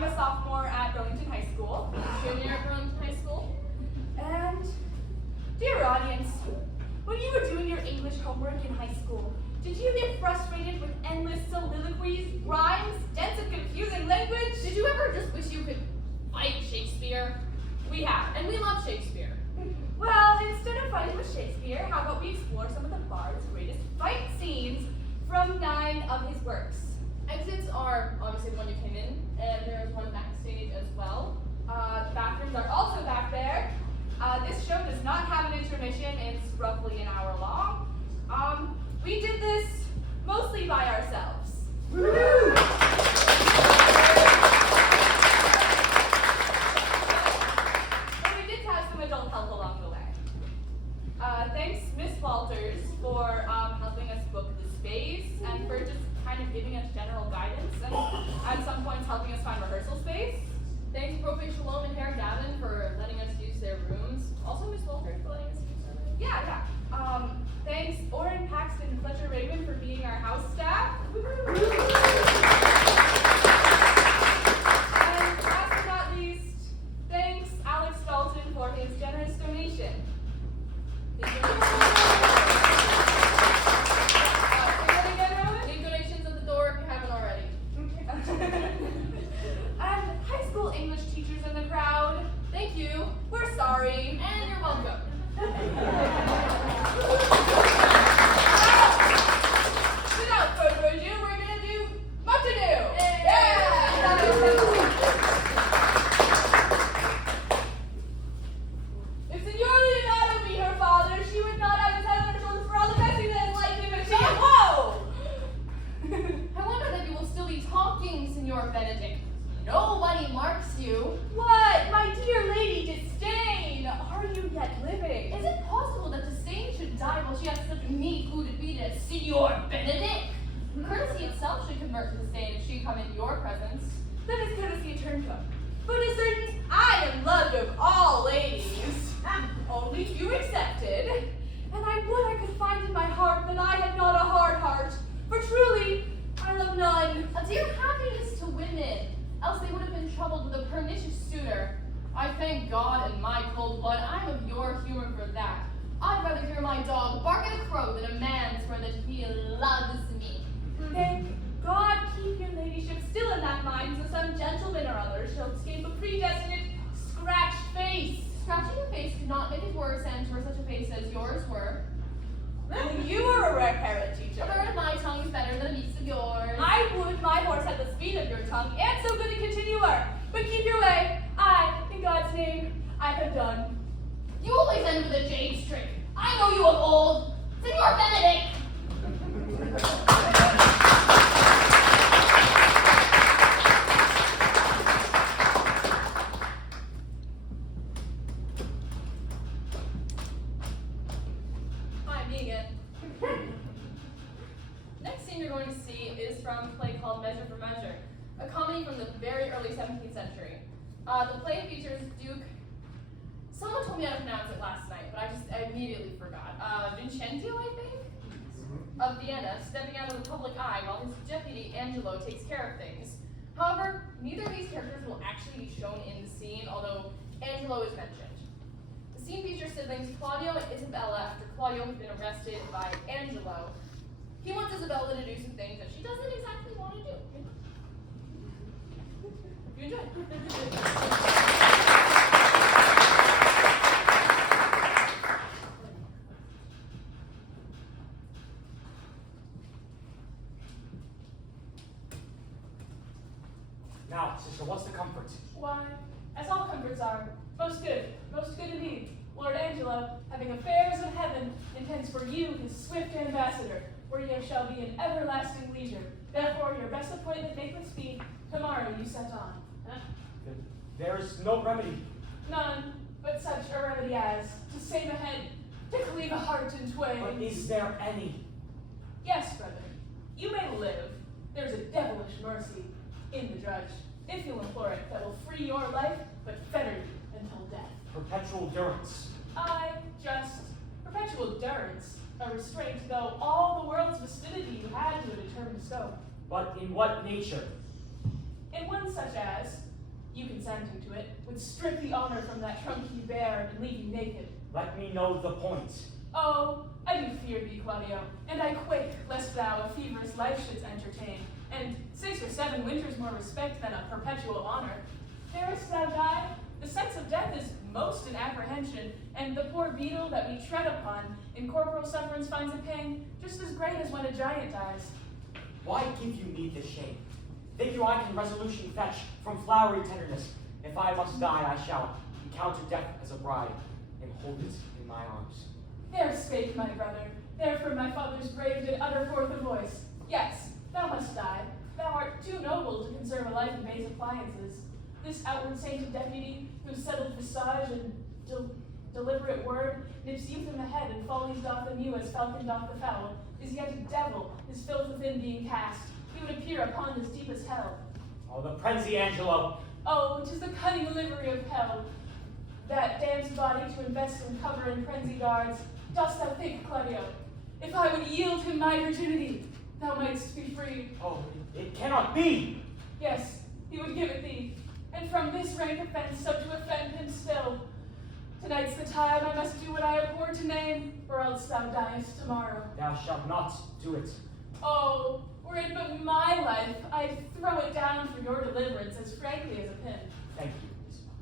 I'm a sophomore at Burlington High School. Junior at Burlington High School. And, dear audience, when you were doing your English homework in high school, did you get frustrated with endless soliloquies, rhymes, dense and confusing language? Did you ever just wish you could fight Shakespeare? We have. And we love Shakespeare. Well, instead of fighting with Shakespeare, how about we explore some of the Bard's greatest fight scenes from 9 of his works? Exits are obviously the one you came in, and there is one backstage as well. The bathrooms are also back there. This show does not have an intermission. It's roughly an hour long. We did this mostly by ourselves. Woo! But we did have some adult help along the way. Thanks, Miss Walters, for helping us book the space and for just kind of giving us general guidance and at some points helping us find rehearsal space. Thanks, Prophet Shalom and Herr Gavin, for letting us use their rooms. Also, Miss Walters for letting us use their rooms. Yeah. Thanks, Oren Paxton and Fletcher Raymond for being our house staff. And last but not least, thanks, Alex Dalton, for his generous donation. Leave donations at the door if you haven't already. And high school English teachers in the crowd, Thank you, we're sorry. and you're welcome. Without further ado, we're gonna do what to do. If Senora Leonardo be her father, she would not have his head on her shoulders for all the blessings that is likely to achieve. Whoa! I wonder that you will still be talking, Senor Benedict. Nobody marks you. What, my dear Lady Disdain? Are you yet living? Is it possible that Disdain should die while she has such a meek who to be as Senor Benedict? Courtesy itself should convert to Disdain if she come in your presence. Then his courtesy turned come. But is certain I am loved of all ladies, only few excepted. And I would I could find in my heart that I had not a hard heart, for truly I love none. A dear happiness to women, else they would have been troubled with a pernicious suitor. I thank God in my cold blood I'm of your humor for that. I'd rather hear my dog bark at a crow than a man swear that he loves me. Thank God keep your ladyship still in that mind, so some gentleman or other shall escape a predestinate scratched face. Scratching your face could not make it worse, and for such a face as yours were. Then you are a rare parrot teacher. A bird of my tongue is better than a beast of yours. I would my horse had the speed of your tongue, and so good a continuer. But keep your way. I, in God's name, I have done. You always end with a jade trick. I know you of old. Senor Benedict! Hi, me again. Next scene you're going to see is from a play called Measure for Measure, a comedy from the very early 17th century. The play features Duke. Someone told me how to pronounce it last night, but I immediately forgot. Vincenzio, I think? Of Vienna, stepping out of the public eye while his deputy Angelo takes care of things. However, neither of these characters will actually be shown in the scene, although Angelo is mentioned. The scene features siblings Claudio and Isabella after Claudio has been arrested by Angelo. He wants Isabella to do some things that she doesn't exactly want to do. You enjoy. Now, sister, what's the comfort? Why, as all comforts are, most good indeed. Lord Angelo, having affairs of heaven, intends for you his swift ambassador, where you shall be in everlasting leisure. Therefore, your best appointment make with speed, tomorrow you set on. Huh? There is no remedy. None, but such a remedy as to save a head, to cleave a heart in twain. But is there any? Yes, brother, you may live. There's a devilish mercy in the judge, if you implore it, that will free your life, but fetter you until death. Perpetual durance. I just perpetual durance, a restraint, though all the world's festivity you had to a determined scope. But in what nature? In one such as, You consenting to it would strip the honor from that trunk you bear and leave you naked. Let me know the point. Oh, I do fear thee, Claudio, and I quake lest thou a feverous life shouldst entertain, and 6 or 7 winters more respect than a perpetual honor. Darest thou die? The sense of death is most in apprehension, and the poor beetle that we tread upon in corporal sufferance finds a pang just as great as when a giant dies. Why give you me this shame? Think you I can resolution fetch from flowery tenderness? If I must die, I shall encounter death as a bride, and hold it in my arms. There spake my brother, there from my father's grave did utter forth a voice. Yes, thou must die. Thou art too noble to conserve a life in base appliances. This outward sainted deputy, whose settled visage and deliberate word nips youth in the head and follies doth the new as falcon doth the fowl, is yet a devil, his filth within being cast. He would appear upon his deepest hell. Oh, the Prenzi Angelo! Oh, 'tis the cunning livery of hell, that damns body to invest and cover in frenzy guards. Dost thou think, Claudio, if I would yield him my virginity, thou mightst be free? Oh, it cannot be! Yes, he would give it thee, and from this rank offense so to offend him still. Tonight's the time I must do what I abhor to name, or else thou diest tomorrow. Thou shalt not do it. Oh, were it but my life, I'd throw it down for your deliverance as frankly as a pin. Thank you, Isabel.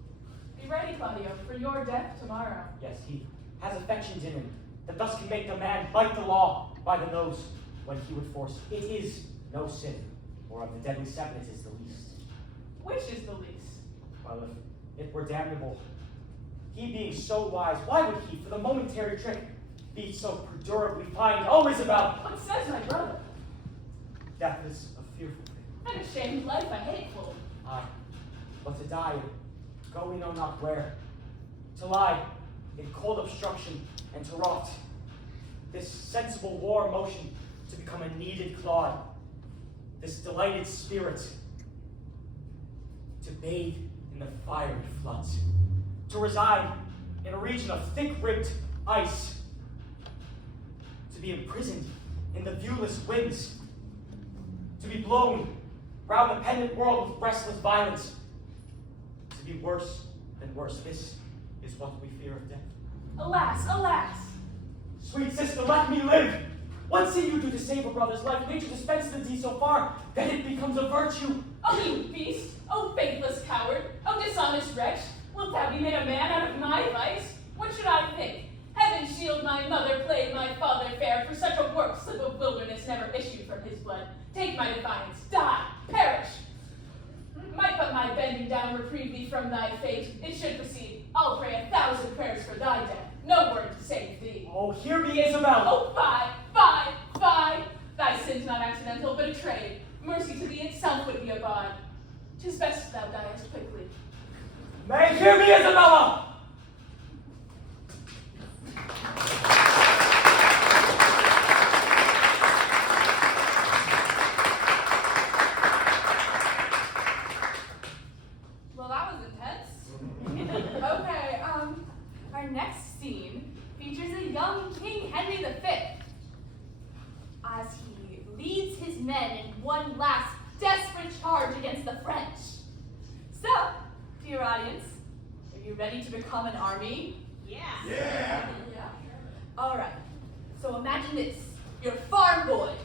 Be ready, Claudio, for your death tomorrow. Yes, he has affections in him that thus can make the man bite the law by the nose when he would force. It is no sin, or of the deadly seven it is the least. Which is the least? Well, if it were damnable, he being so wise, why would he, for the momentary trick, be so perdurably fine? Oh, Isabel! What says my brother? Death is a fearful thing. An ashamed life, a hateful. Aye, but to die, go we know not where, to lie in cold obstruction, and to rot, this sensible war motion to become a kneaded clod, this delighted spirit to bathe in the fiery floods, to reside in a region of thick-ribbed ice, to be imprisoned in the viewless winds, to be blown round the pendant world with restless violence, to be worse than worse. This is what we fear of death. Alas, alas! Sweet sister, let me live! What sin you do to save a brother's life? Nature dispenses the deed so far that it becomes a virtue. Oh, you beast! Oh, faithless coward! Oh, dishonest wretch! Wilt thou be made a man out of my vice? What should I think? Heaven shield my mother, play my father fair, for such a work slip of wilderness never issued from his blood. Take my defiance, die, perish! Might but my bending down reprieve thee from thy fate, it should proceed. I'll pray 1,000 prayers for thy death, no word to save thee. Oh, hear me, Isabel! Oh, fie, fie, fie! Thy sin's not accidental, but a trade. Mercy to thee itself would be a bond. 'Tis best thou diest quickly. May hear me, Isabella! Well, that was intense. Okay, our next scene features a young King Henry V as he leads his men in one last desperate charge against the French. So, dear audience, are you ready to become an army? Yeah. Yeah. All right. So imagine this: you're farm boys.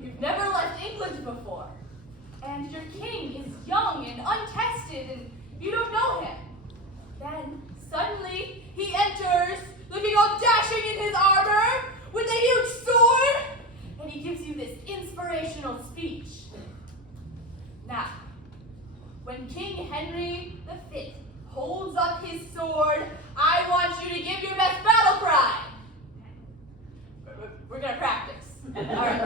You've never left England before, and your king is young and untested, and you don't know him. Then suddenly he enters, looking all dashing in his armor, with a huge sword, and he gives you this inspirational speech. Now, when King Henry V holds up his sword, I want you to give your best battle cry. We're gonna practice. All right.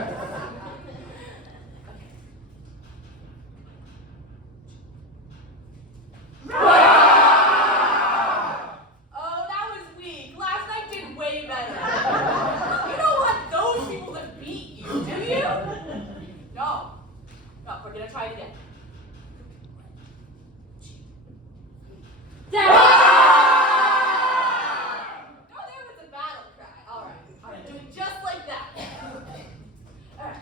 Oh, that was weak. Last night did way better. You don't want those people to beat you, do you? No. No, we're gonna try it again. No, there was a battle cry. All right, do it just like that. All right.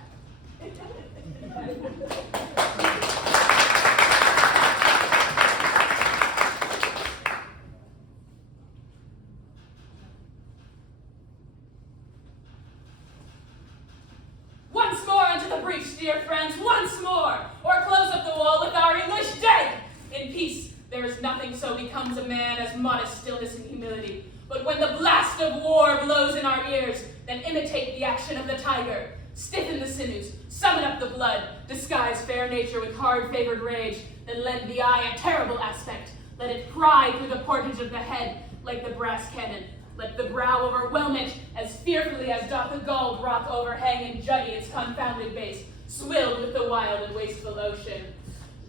dear friends, once more, or close up the wall with our English dead. In peace, there is nothing so becomes a man as modest stillness and humility. But when the blast of war blows in our ears, then imitate the action of the tiger. Stiffen the sinews, summon up the blood, disguise fair nature with hard-favored rage, then lend the eye a terrible aspect. Let it pry through the portage of the head like the brass cannon. Let the brow overwhelm it as fearfully as doth the galled rock overhang and juddy its confounded base, swilled with the wild and wasteful ocean.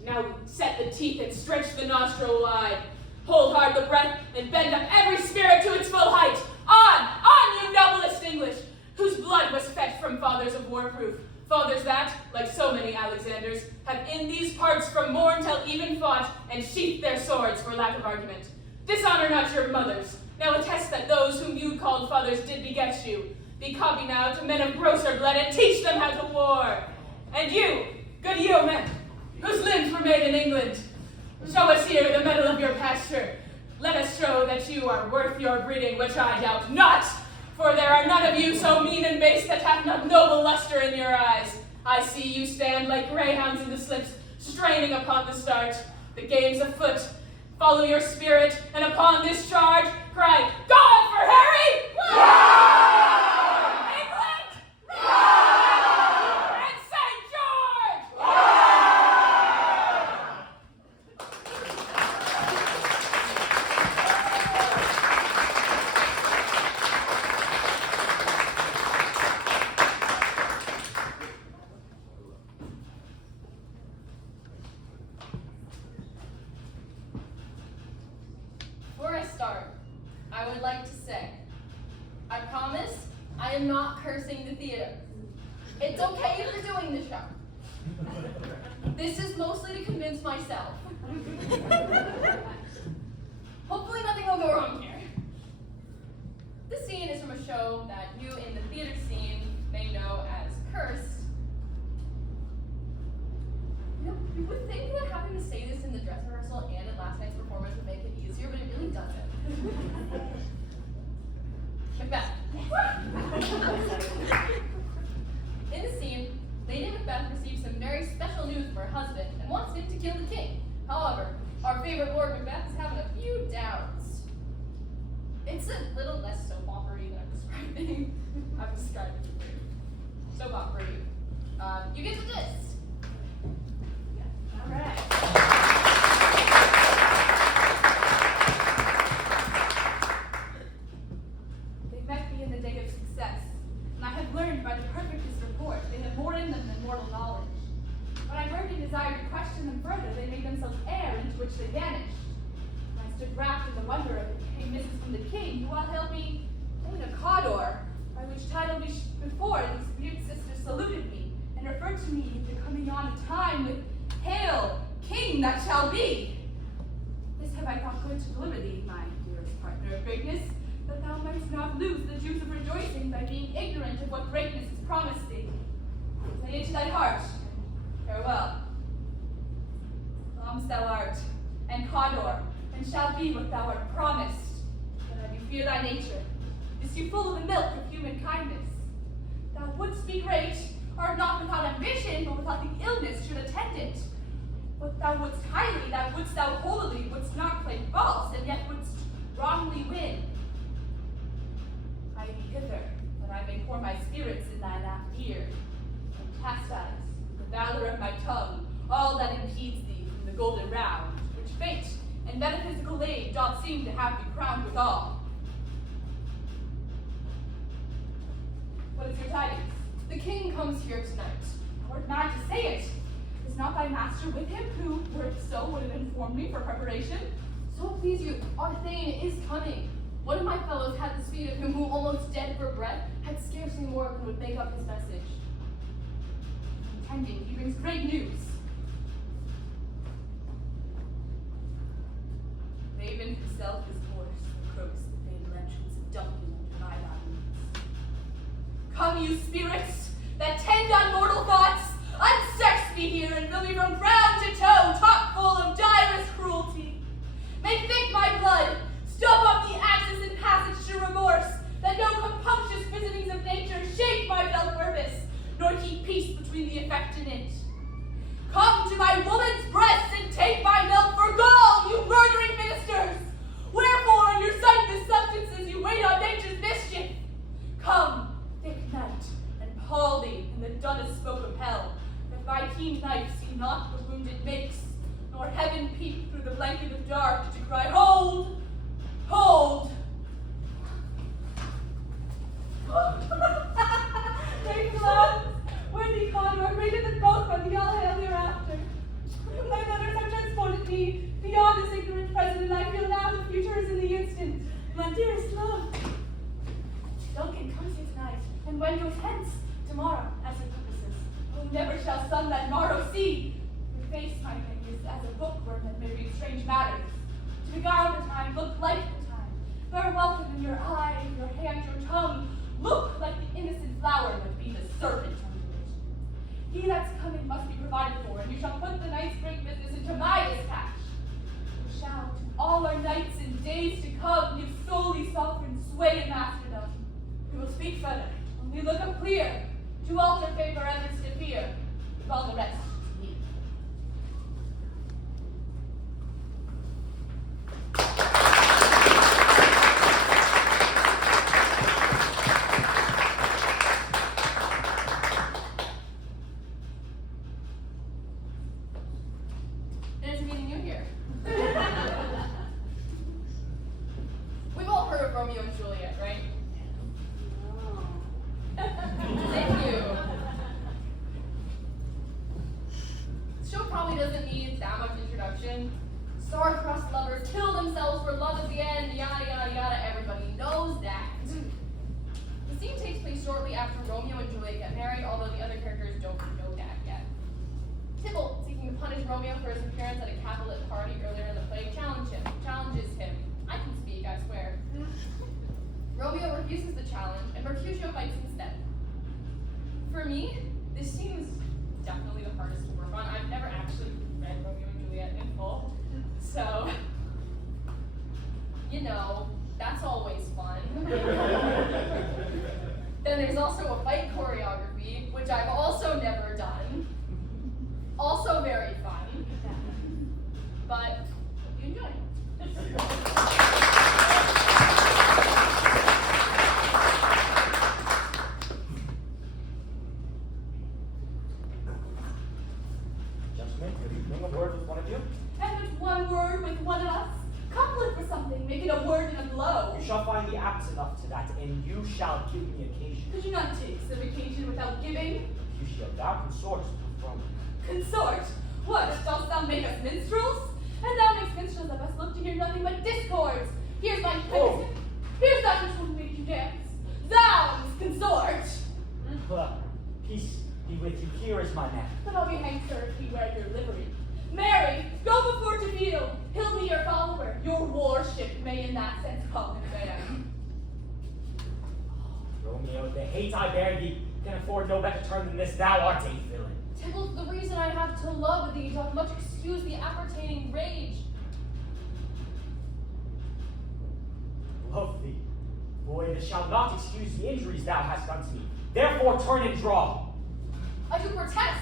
Now set the teeth and stretch the nostril wide. Hold hard the breath and bend up every spirit to its full height. On, you noblest English, whose blood was fetched from fathers of war-proof. Fathers that, like so many Alexanders, have in these parts from morn till even fought and sheathed their swords for lack of argument. Dishonor not your mothers. Now attest that those whom you called fathers did beget you. Be copy now to men of grosser blood and teach them how to war. And you, good yeomen, whose limbs were made in England, show us here the mettle of your pasture. Let us show that you are worth your breeding, which I doubt not, for there are none of you so mean and base that hath not noble luster in your eyes. I see you stand like greyhounds in the slips, straining upon the start. The game's afoot. Follow your spirit, and upon this charge, cry, God for Harry! Roar! England! Roar! And St. George! Before I start, I would like to say, I promise I am not cursing the theater. It's okay if you're doing the show. This is mostly to convince myself. Hopefully nothing will go wrong here. This scene is from a show that you in the theater scene may know as Cursed. You would think that having to say this in the dress rehearsal and in last night's performance would make it easier, but it really doesn't. Macbeth. In the scene, Lady Macbeth receives some very special news from her husband and wants him to kill the king. However, our favorite Lord Macbeth is having a few doubts. It's a little less soap opera-y than I'm describing. I'm describing it. Soap opera-y. You get the gist. All right. They met me in the day of success, and I have learned by the perfectest report they have more in them than mortal knowledge. When I heard they desired to question them further, they made themselves air into which they vanished. And I stood wrapped in the wonder of it came misses from the king, who while held me in a cawdor, by which title before these mute sisters saluted me, and referred to me as the coming on of time with Hail, King that shall be! This have I thought good to deliver thee, my dearest partner of greatness, that thou mightst not lose the juice of rejoicing by being ignorant of what greatness is promised thee. Lay it to thy heart. Farewell. Lambs thou art, and Cawdor, and shalt be what thou art promised. But I do fear thy nature. Is you full of the milk of human kindness? Thou wouldst be great, art not without ambition, but without the illness should attend it. What thou wouldst highly, that wouldst thou holily, wouldst not play false, and yet wouldst wrongly win. Hie thee hither, that I may pour my spirits in thy lap ear, and chastise, with the valor of my tongue, all that impedes thee from the golden round, which fate and metaphysical aid doth seem to have thee crowned withal. What is your tidings? The king comes here tonight. Thou art mad to say it. Is not thy master with him, who, were it so, would have informed me for preparation? So please you, our Thane is coming. One of my fellows had the speed of him who, almost dead for breath, had scarcely more than would make up his message. Intending, he brings great news. Raven himself is hoarse, and croaks the fatal entrance of Duncan and my mountains. Come, you spirits, that tend on mortal thoughts, unsex me here and fill me from crown to toe, top full of direst cruelty. Make thick my blood, stop up the axis in passage to remorse, that no compunctious visitings of nature shake my fell purpose, nor keep peace between the effect and to my woman's breasts and take my milk for gall, you murdering ministers! Wherefore in your sightless substances you wait on nature's mischief? Come, thick night, and pall thee in the dunnest smoke of hell, that thy keen knife see not the wound it makes, nor heaven peep through the blanket of dark to cry, hold, hold. Great clouds, worthy Condor, greater than both from the all hail hereafter. My letters have transported me beyond this ignorant present, and I feel now the future is in the instant. My dearest love, Duncan comes here tonight, and when goes hence? Tomorrow, as your purposes. Oh, never shall sun that morrow see. Your face, my thing, is as a bookworm that may read strange matters. To beguile the time, look like the time. Bear welcome in your eye, your hand, your tongue. Look like the innocent flower, but be the serpent unto it. He that's coming must be provided for, and you shall put the night's great business into my dispatch. You shall, to all our nights and days to come, give solely sovereign sway and masterdom. We will speak further, only look up clear, to alter favor others to fear, with all the rest to me. Nice meeting you here. We've all heard of Romeo and Juliet, right? Thank you. The show probably doesn't need that much introduction. Star-crossed lovers kill themselves for love at the end, yada yada yada, everybody knows that. The scene takes place shortly after Romeo and Juliet get married, although the other characters don't know that yet. Tybalt, seeking to punish Romeo for his appearance at a Capulet party earlier in the play, challenges him. I can speak, I swear. Romeo refuses the challenge, and Mercutio fights instead. For me, this scene was definitely the hardest to work on. I've never actually read Romeo and Juliet in full, so, you know, that's always fun. Then there's also a fight choreography, which I've also never done. Also very fun. But hope you enjoy. Gentlemen, could you bring a word with one of you? And with one word with one of us, couplet for something, make it a word and a blow. You shall find me apt enough to that, and you shall give me occasion. Could you not take some occasion without giving? You shall thou consort from Consort? What, dost thou make us minstrels? And thou makest minstrels of us look to hear nothing but discords. Here's my Oh. Here's that which will make you dance. Zounds, consort! Peace be with you. Here is my man. But I'll be hanged, sir, if he wear your livery. Mary, go before to field. He'll be your follower. Your warship may in that sense call him man. Romeo, the hate I bear thee can afford no better term than this. Thou art a villain. Tybalt, the reason I have to love thee doth much excuse the appertaining rage. Love thee. Boy, this shall not excuse the injuries thou hast done to me. Therefore turn and draw. I do protest.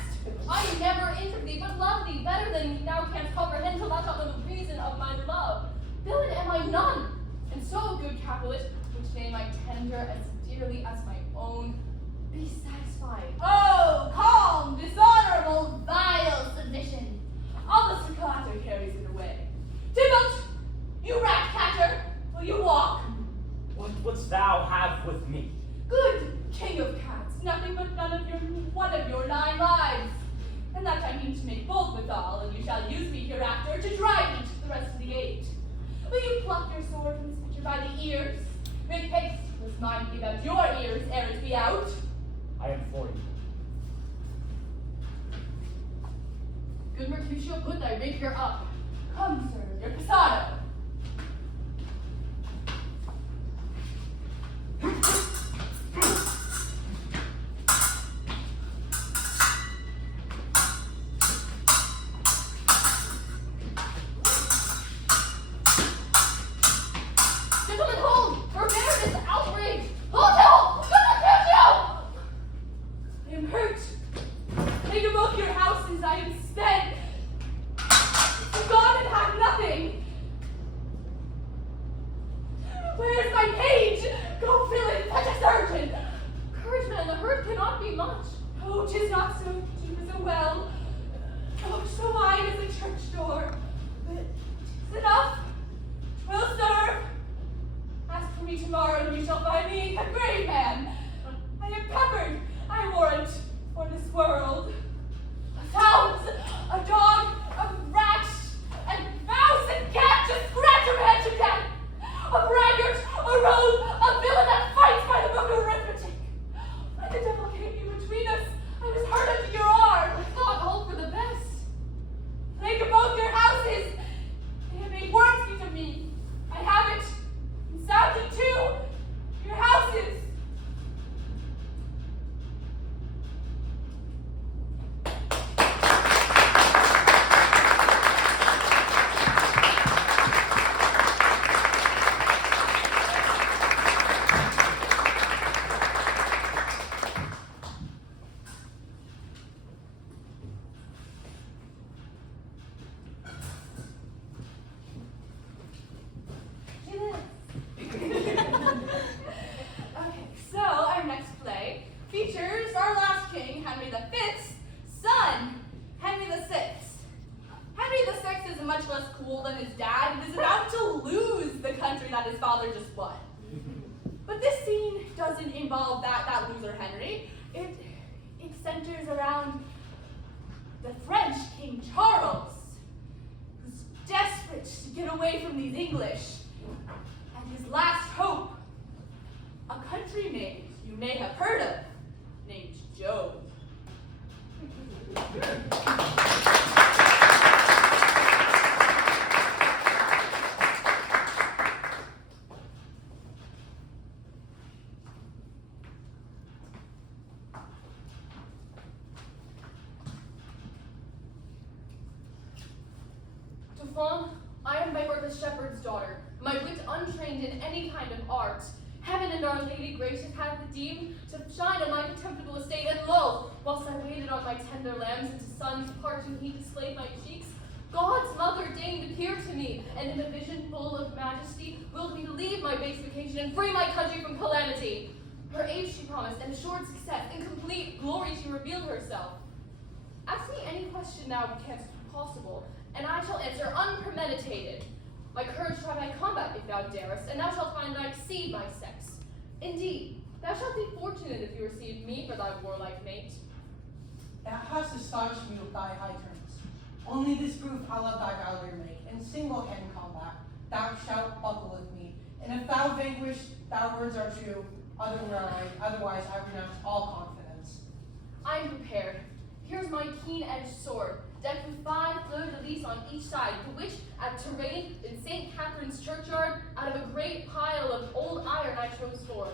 I never injured thee, but love thee better than thou canst comprehend till thou shalt know the reason of my love. Villain am I none, and so, good Capulet, which name I tender as dearly as my own, be satisfied. Oh, calm, dishonorable, vile submission. All the staccato carries it away. Tybalt, you rat catcher, will you walk? What wouldst thou have with me? Good king of cats, nothing but one of your 9 lives. And that I mean to make bold withal, and you shall use me hereafter to drive me to the rest of the 8. Will you pluck your sword from this picture by the ears? Make haste, lest mine be about your ears ere it be out. I am for you. Good Mercutio, put thy rapier up. Come, sir, your passado. Gentlemen, hold! Forbear this outrage! Hold him! Good Mercutio! I am hurt. Take both your houses, I am sped. Oh, 'tis not so deep as a well. Oh, so wide as a church door. But 'tis enough. 'Twill serve. Ask for me tomorrow, and you shall find me a brave man. I am covered, I warrant, for this world. Hounds, a dog, a rat, and mouse and cat to scratch from head to death. A braggart, a rogue, a villain that fights by the book of arithmetic. When the devil came in between us, I was hard under your arm. I thought hope for the best. Think of both your houses. They have made worms meat of me. I have it. And sounded too. Your houses. Okay, so our next play features our last king, Henry V's son, Henry VI. Henry VI is much less cool than his dad and is about to lose the country that his father just won. But this scene doesn't involve that loser Henry. It centers around the French King Charles, who's desperate to get away from these English. And his last hope, a country named you may have heard of, named Joe. Toufon, I am by birth a shepherd's daughter, my wit untrained in any kind of art. Heaven and our Lady gracious hath deemed to shine on my contemptible estate, and lo, whilst I waited on my tender lambs into sun's parching heat displayed my cheeks, God's mother deigned appear to me, and in a vision full of majesty willed me to leave my base vacation and free my country from calamity. Her aid she promised, and assured success, in complete glory she revealed herself. Ask me any question now you canst possible, and I shall answer unpremeditated. My courage try my combat if thou darest, and thou shalt find I exceed my sex. Indeed, thou shalt be fortunate if you receive me for thy warlike mate. Thou hast astonished me with thy high terms. Only this proof I'll of thy valor make. In single-hand combat, thou shalt buckle with me. And if thou vanquish, thy words are true. Otherwise I renounce all confidence. I am prepared. Here's my keen-edged sword, decked with 5 fleurs-de-lis on each side, the which, at Touraine, in St. Catherine's churchyard, out of a great pile of old iron I chose for.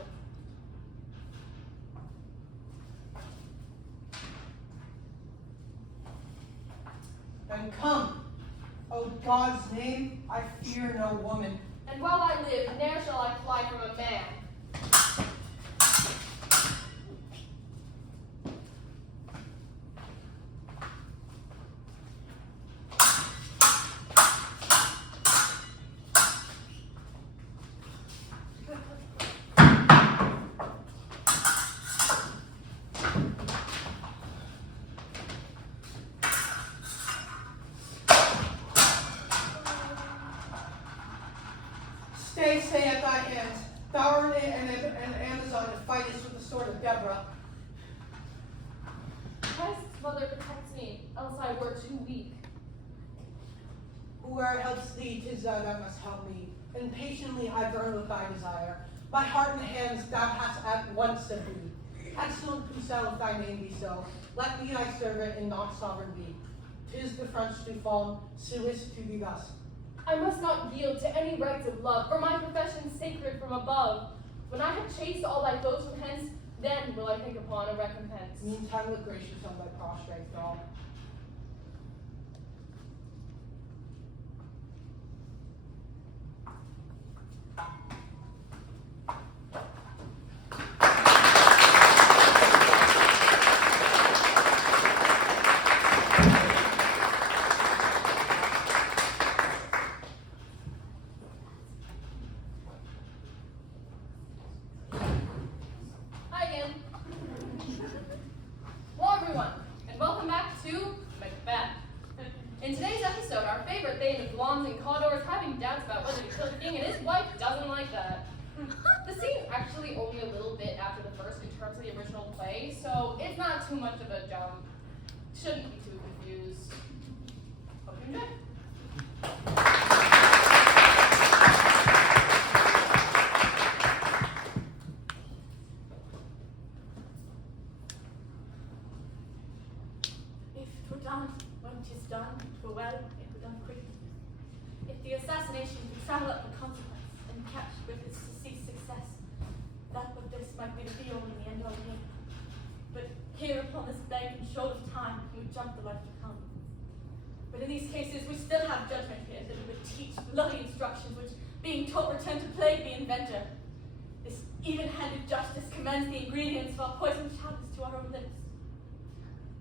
Then come. O God's name, I fear no woman. And while I live, ne'er shall I fly from a man. Stay at thy hands. Thou art an Amazon that fightest with the sword of Deborah. Christ's mother protects me, else I were too weak. Whoe'er helps thee, 'tis thou that must help me. And patiently I burn with thy desire. My heart and hands thou hast at once subdued. Excellent Pucelle, if thy name be so, let me thy servant and not sovereign be. 'Tis the French to fall, suis to be thus. I must not yield to any rights of love, for my profession's sacred from above. When I have chased all thy foes from hence, then will I think upon a recompense. Meantime look gracious on thy prostrate thrall. welcome back to Macbeth. In today's episode, our favorite theme of blondes and Condors having doubts about whether to kill the king, and his wife doesn't like that. The scene's actually only a little bit after the first in terms of the original play, so it's not too much of a jump. Shouldn't be too confused. Hope you enjoy. If it were done when 'tis done, it were well, it were done quickly. If the assassination could travel up the consequence and catch with its success, that but this might be the be all and the end all game. But here upon this blank and short of time, we jump the life to come. But in these cases, we still have judgment here that would teach bloody instructions, which, being taught, return to plague the inventor. This even-handed justice commends the ingredients of our poisoned chalice to our own lips.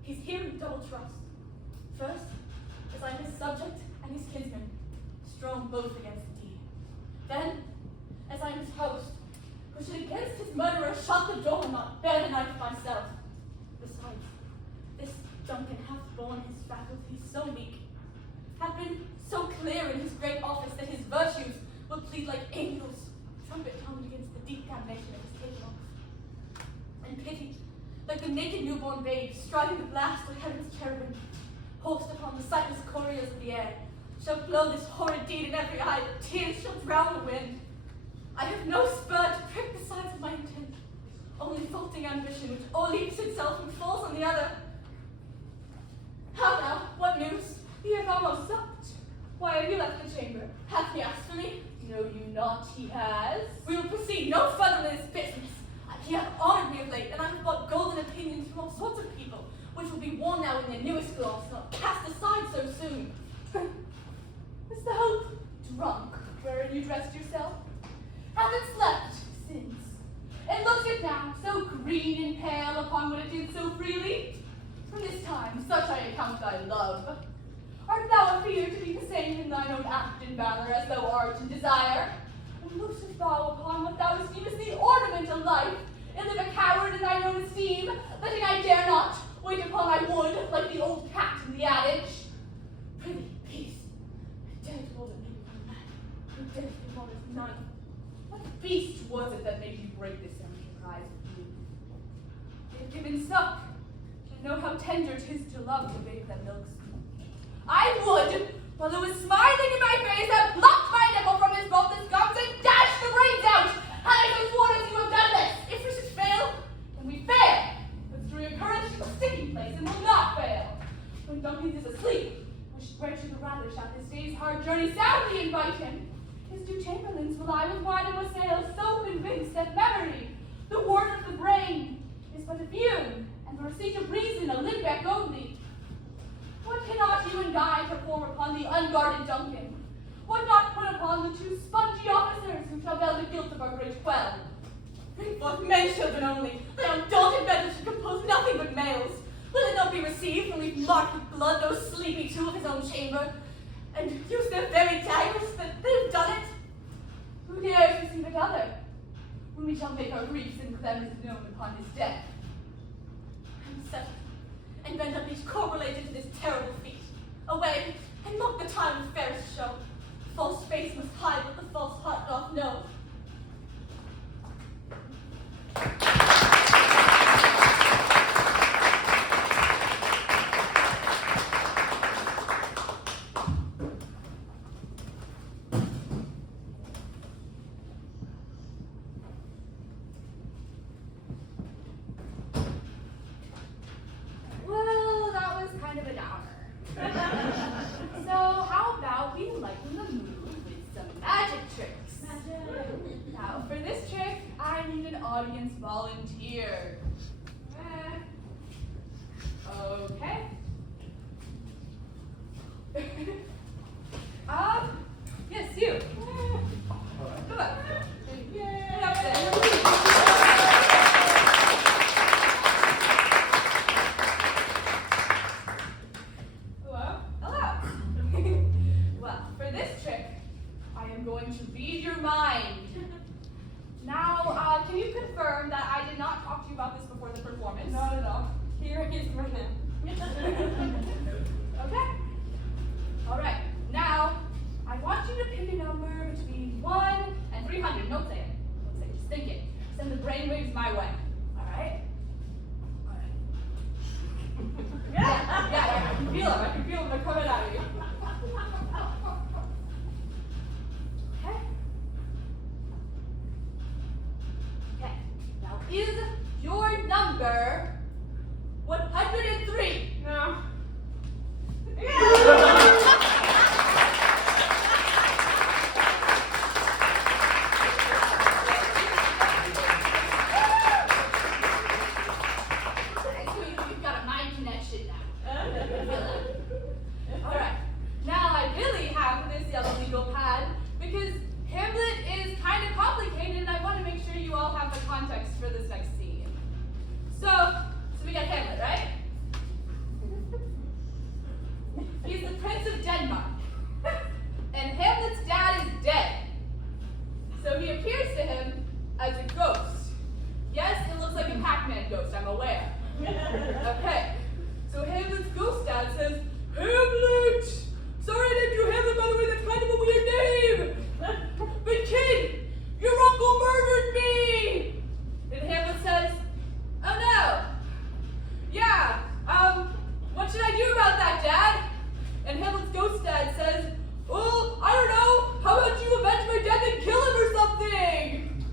He's here in double trust. First, as I'm his subject and his kinsman, strong both against the deed. Then, as I'm his host, who should against his murderer shut the door and not bear the knife myself. Besides, this Duncan hath borne his faculties so meek, hath been so clear in his great office that his virtues will plead like angels, trumpet-tongued against the deep damnation of his table. And pity, like the naked newborn babe, striding the blast of heaven's cherubim, horsed upon the sightless couriers of the air, shall blow this horrid deed in every eye, that tears shall drown the wind. I have no spur to prick the sides of my intent, only vaulting ambition, which all leaps itself and falls on the other. How now? What news? He hath almost supped. Why have you left the chamber? Hath he asked for me? Know you not he has? We will proceed no further in this business. He hath honored me of late, and I have bought golden opinions from all sorts of people, which will be worn now in their newest gloss, not cast aside so soon. Is the hope drunk wherein you dressed yourself? Haven't slept. Since. And looks it now, so green and pale upon what it did so freely? From this time, such I account thy love. Art thou afeard to be the same in thine own act and valor as thou art in desire? And loosest thou upon what thou esteemest the ornament of life, and live a coward in thine own esteem, letting I dare not wait upon I would, like the old cat in the adage? Prithee, peace. Dead was it maybe one man, who dead before his knife. What beast was it that made you break this enterprise with you? He had given suck, and know how tender 'tis to love the babe that milks me. I would, while it was smiling in my face, have plucked my nipple from his bolted gums and dashed the brains out, had I so sworn as you have done this. If we should fail, then we fail. But through your courage to a sticking place, and will not fail. When Duncan is asleep, where to the rather shall this day's hard journey soundly invite him. His two chamberlains will lie with wine and wassail, so convinced that memory, the ward of the brain, is but a fume, and the receipt of reason a limbeck only. What cannot you and Guy perform upon the unguarded Duncan? What not put upon the two spongy officers who shall bear the guilt of our great quell? Bring forth men children only. Thy undaunted measure should compose nothing but males. Will it not be received when we've marked with blood those sleepy two of his own chamber, and use their very daggers that they've done it? Who dares receive it other, when we shall make our griefs and clamors known upon his death? And settle, and bend up each correlated to this terrible feat. Away, and mock the time of fairest show. False face must hide what the false heart doth know. Well, that was kind of a downer. So how about we lighten the mood with some magic tricks? Now for this trick, I need an audience volunteer. Okay. Yes, you. Come on. Get up there. Hello? Hello. Well, for this trick, I am going to read your mind. Now, can you confirm that I did not talk to you about this before the performance? Not at all. Here it is right now. my way. Alright? Yeah, I can feel them. I can feel them. They're coming out of you. Okay. Okay. Now, is your number 103? No. You've got a mind connection now. Alright. Now I really have this yellow legal pad because Hamlet is kind of complicated and I want to make sure you all have the context for this next scene. So we got Hamlet, right? He's the Prince of Denmark. And Hamlet's dad is dead. So he appears to him as a ghost. Yes, it looks like a Pac-Man ghost, I'm aware. Okay. So Hamlet's ghost dad says, Hamlet! Sorry I named you Hamlet, by the way, that's kind of a weird name! But kid, your uncle murdered me! And Hamlet says, oh no! Yeah, what should I do about that, Dad? And Hamlet's ghost dad says, well, I don't know, how about you avenge my death and kill him or something?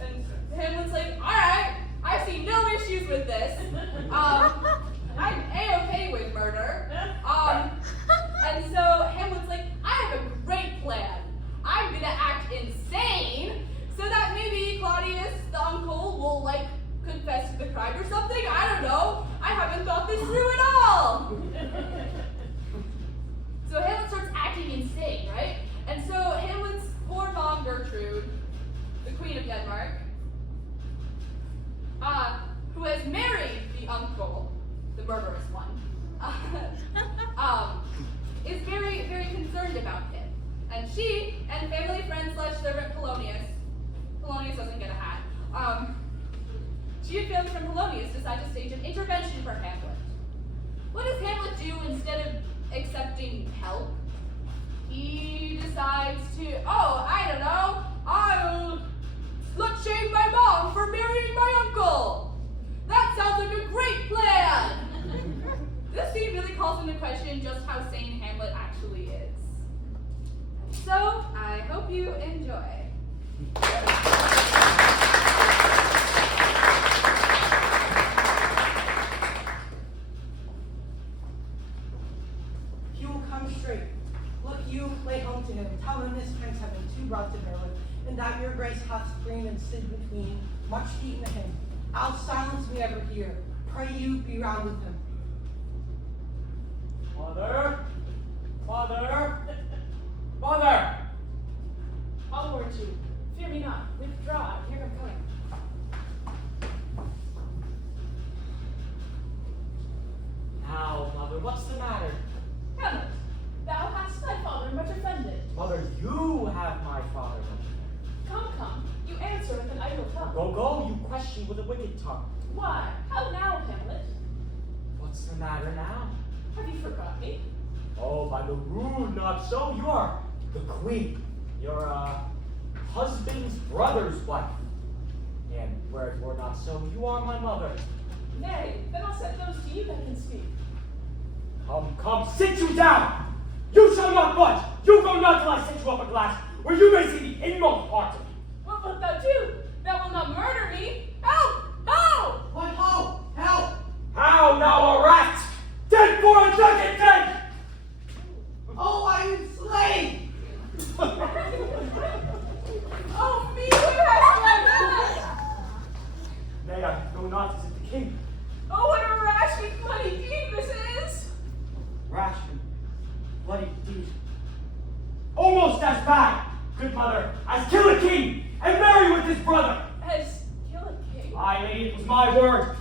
And Hamlet's like, alright, I see no issues with this. I'm A-okay with murder. And so Hamlet's like, I have a great plan. I'm gonna act insane so that maybe Claudius, the uncle, will like confess to the crime or something. I don't know. I haven't thought this through at all. So Hamlet starts acting insane, right? And so Hamlet's poor mom Gertrude, the Queen of Denmark, who has married the uncle, the murderous one, is very, very concerned about him. And she and family friend / servant Polonius doesn't get a hat, she and family friend Polonius decide to stage an intervention for Hamlet. What does Hamlet do instead of accepting help? He decides to, I don't know, I'll slut-shame my mom for marrying my uncle. That sounds like a great plan. This scene really calls into question just how sane Hamlet actually is. So, I hope you enjoy. He will come straight. Look, you lay home to him. Tell him his prince have been too brought to Berlin, and that your grace hath screamed and stood between, much eaten him. I'll silence me ever here. Pray you be round with him. Father! Father! Father! I'll warn you. Fear me not. Withdraw. I hear him coming. Now, mother, what's the matter? Hamlet, thou hast thy father much offended. Mother, you have my father. Come, you answer with an idle tongue. Go, you question with a wicked tongue. Why? How now, Hamlet? What's the matter now? Have you forgot me? Oh, by the rule, not so. You are the queen. Your husband's brother's wife. And where it were not so, you are my mother. Nay, then I'll set those to you that can speak. Come, sit you down! You shall not budge! You go not till I set you up a glass, where you may see the inmost part of me. What wilt thou do? Thou wilt not murder me? Help! Help! What ho? Help! How now, a rat? Dead for a ducat dead! Oh, I am slain! Oh, me, what hast thou done? Nay, I know not, is it the king? Oh, what a rash and bloody deed this is! Rash and bloody deed. Almost as bad, good mother, as kill a king and marry with his brother. As kill a king? Aye, lady, it was my word.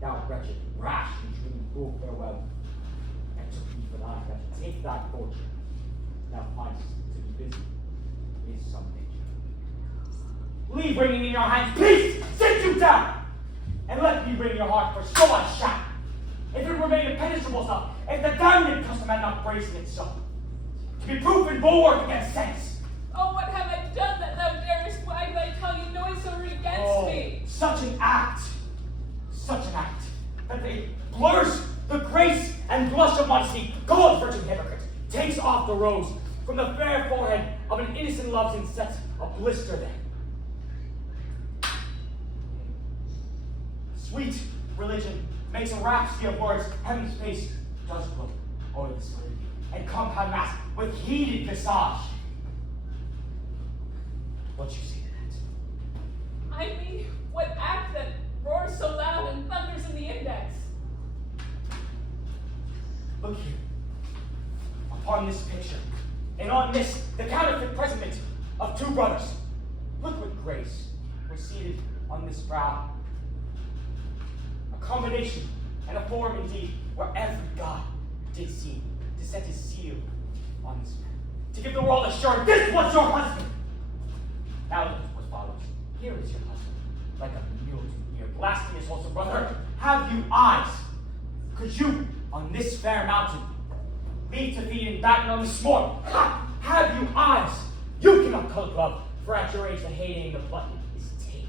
Thou wretched, rash and dreaming fool, farewell. And took me for thy wretched, take that fortune. Thou findest to be busy is some nature. Leave ringing in your hands, peace! Sit you down! And let me wring your heart, for so I shall. If it were made of penetrable stuff, if the damned custom had not brazen itself, to be proof and bulwark against sense. Oh, what have I done that thou darest wag thy tongue me. Such an act, that it blurs the grace and blush of modesty. God, virgin hypocrite, takes off the rose from the fair forehead of an innocent love and sets a blister there. Sweet religion makes a rhapsody of words. Heaven's face does glow o'er the solidity and compound mass with heated visage. What you say to that? I mean, what act that roars so loud and thunders in the index? Look here, upon this picture, and on this, the counterfeit presentment of two brothers. Look what grace was seated on this brow. A combination and a form indeed, where every god did seem to set his seal on this man, to give the world assurance, this was your husband. Now look at what follows. Here is your husband, like a mule to ear, blasting his wholesome brother. Have you eyes? Could you, on this fair mountain, leave to feed and batten on the smart? Have you eyes? You cannot color glove, for at your age the hating of the button is tame.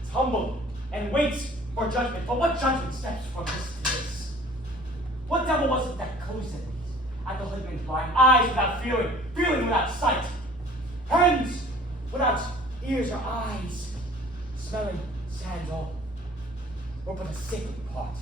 It's humble and waits for judgment, but what judgment steps from this to this? What devil was it that closed at these, at the hoodman's blind? Eyes without feeling, feeling without sight, hands without ears or eyes, smelling sands all, or but a sacred part.